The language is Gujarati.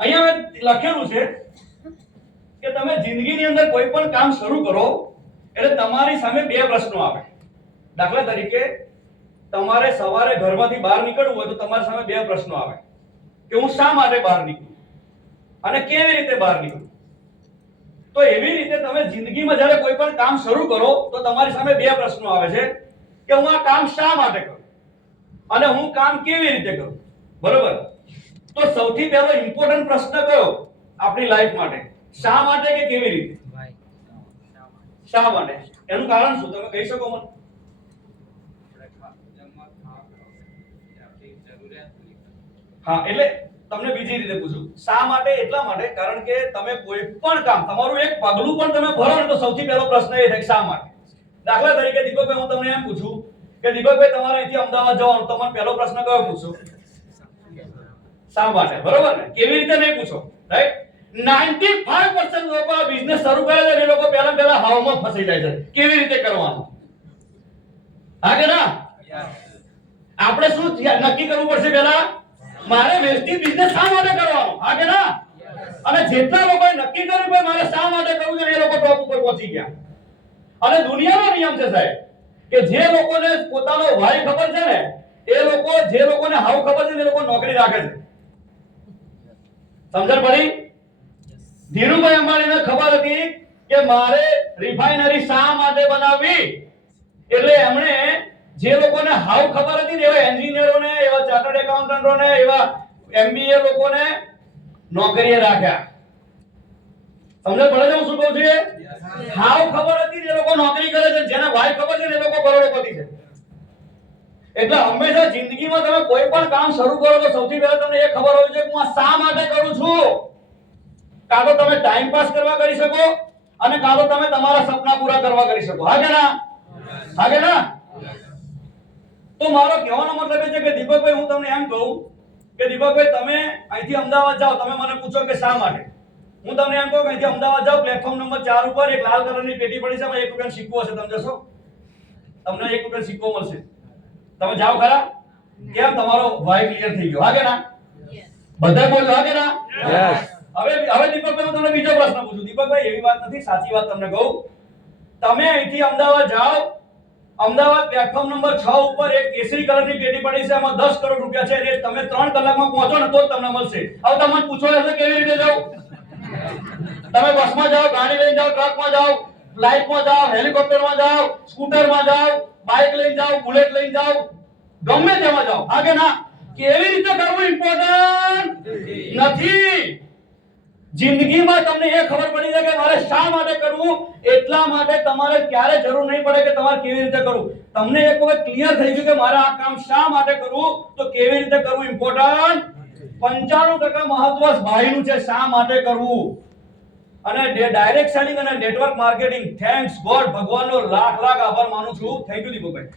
અહીંયા લખેલું છે કે તમે જિંદગીની અંદર કોઈ પણ કામ શરૂ કરો એટલે તમારી સામે બે પ્રશ્નો આવે. દાખલા તરીકે તમારે સવારે ઘરમાંથી બહાર નીકળવું હોય તો તમારી સામે બે પ્રશ્નો આવે કે હું શા માટે બહાર નીકળું અને કેવી રીતે બહાર નીકળું. તો એવી રીતે તમે જિંદગીમાં જ્યારે કોઈ પણ કામ શરૂ કરો તો તમારી સામે બે પ્રશ્નો આવે છે કે હું આ કામ શા માટે કરું અને હું કામ કેવી રીતે કરું. બરોબર? તો સૌથી પહેલો ઇમ્પોર્ટન્ટ પ્રશ્ન કયો આપણી લાઈફ માટે? શા માટે કે કેવી રીતે? શા માટે? એનું કારણ શું તમે કહી શકો મને? હા, એટલે તમને બીજી રીતે પૂછું. શા માટે? એટલા માટે કારણ કે તમે કોઈ પણ કામ તમારું એક પગલું પણ તમે ભરો ને તો સૌથી પહેલો પ્રશ્ન એ થાય શા માટે. દાખલા તરીકે દીપકભાઈ હું તમને એમ પૂછું કે દીપકભાઈ તમારે અહીંથી અમદાવાદ જવાનું, તો મને પહેલો પ્રશ્ન કયો પૂછો? શા માટે? બરોબર ને? કેવી રીતે નહીં પૂછો, રાઈટ? 95% લોકો આ બિઝનેસ શરૂ કરે છે એ લોકો પહેલા હાવમાં ફસાઈ જાય છે. કેવી રીતે કરવાનું? હા કે ના? આપણે શું નક્કી કરવું પડશે પહેલા? મારે વેસ્ટિંગ બિઝનેસ શા માટે કરવાનો? હા કે ના? અને જેટલા લોકોએ નક્કી કર્યું કે મારે શા માટે કરવું છે એ લોકો ટોપ ઉપર પહોંચી ગયા. અને દુનિયાનો નિયમ છે સાહેબ કે જે લોકોને પોતાનો વાય ખબર છે ને એ લોકો, જે લોકોને હાવ ખબર છે ને એ લોકો નોકરી રાખે છે. સમજણ પડી? ધીરુભાઈ અંબાણીને ખબર હતી કે મારે રિફાઇનરી શા માટે બનાવવી એટલે એમણે જે લોકોને હાવ ખબર હતી ને એવા એન્જિનિયરોને, એવા ચાર્ટર્ડ એકાઉન્ટન્ટોને, એવા એમબીએ લોકોને નોકરીએ રાખ્યા. સમજણ પડે છે હું શું કહું છું? હાવ ખબર હતી એ લોકો નોકરી કરે છે, જેને વાય ખબર છે એ લોકો કરોડોપતિ છે. એટલે હંમેશા જિંદગીમાં તમે કોઈ પણ કામ શરૂ કરો તો સૌથી પહેલા તમને એ ખબર હોવી જોઈએ કે હું આ શા માટે કરું છું. કાં તો તમે ટાઈમ પાસ કરવા કરી શકો અને કાં તો તમે તમારા સપના પૂરા કરવા કરી શકો. હા કે ના? હા કે ના? તો મારો કહેવાનો મતલબ એ છે કે દીપકભાઈ હું તમને એમ કહું કે દીપકભાઈ તમે અહીંથી અમદાવાદ જાઓ, તમે મને પૂછો કે શા માટે. હું તમને એમ કહું કે અહીંથી અમદાવાદ જાઓ, પ્લેટફોર્મ નંબર 4 ઉપર એક લાલ કલરની પેટી પડી છે, એમાં 1 રૂપિયાનો સિક્કો હશે. તમે જશો? તમને 1 રૂપિયાનો સિક્કો મળશે. તમે જાઓ ખરા? કેમ? તમારો વાય ક્લિયર થઈ ગયો. હા કે ના? બધા બોલો હા કે ના? યસ. હવે દીપકભાઈ હું તમને બીજો પ્રશ્ન પૂછું. દીપકભાઈ એવી વાત નથી, સાચી વાત તમને કહું. તમે અહીંથી અમદાવાદ જાઓ, અમદાવાદ પ્લેટફોર્મ નંબર 6 ઉપર એક કેસરી કલરની પેટી પડી છે, એમાં 10 કરોડ રૂપિયા છે અને તમે 3 કલાકમાં પહોંચો ને તો જ તમને મળશે. હવે તમને પૂછો હશે કેવી રીતે જાવ? તમે બસમાં જાઓ, ગાડી લઈને જાઓ, ટ્રકમાં જાઓ, ફ્લાઇટમાં જાઓ, હેલિકોપ્ટરમાં જાઓ, સ્કૂટરમાં જાઓ, બાઇક લઈને જાઓ, બુલેટ લઈને જાઓ, ગમે તેમાં જાઓ. હા કે ના? કેવી રીતે કરવું ઇમ્પોર્ટન્ટ નથી. જિંદગીમાં તમને એ ખબર પડી જાય કે મારે શા માટે કરવું, એટલા માટે તમારે ક્યારે જરૂર નહીં પડે કે તમારે કેવી રીતે કરવું. તમને એક વખત ક્લિયર થઈ ગયું કે મારે આ કામ શા માટે કરવું તો કેવી રીતે કરવું ઇમ્પોર્ટન્ટ. 95% મહત્વ ભાઈનું છે શા માટે કરવું. અને ડાયરેક્ટ સેલિંગ અને નેટવર્ક માર્કેટિંગ, થેન્ક્સ ગોડ, ભગવાનનો લાખ આભાર માનું છું. Thank you Deepakbhai.